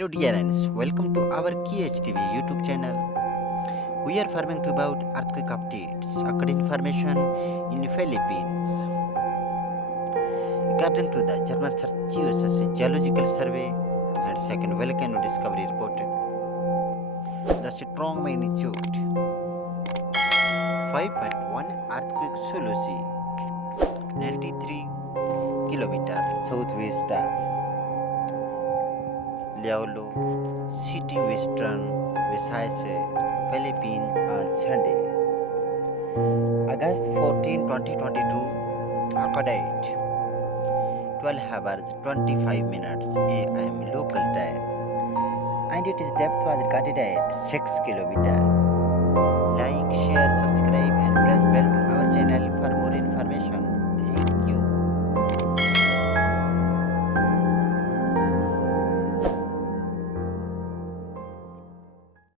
Hello dear friends, welcome to our KHTV YouTube channel. We are farming to about earthquake updates, occurred information in Philippines. According to the German Geological Survey and second volcano discovery reported, the strong magnitude 5.1 earthquake Sulu Sea, 93 kilometers southwest of LLuau City, Western Visayas, Philippines on Sunday, August 14, 2022, occurred at 12 hours 25 minutes AM local time, and its depth was recorded at 6 kilometers. Like, share, subscribe.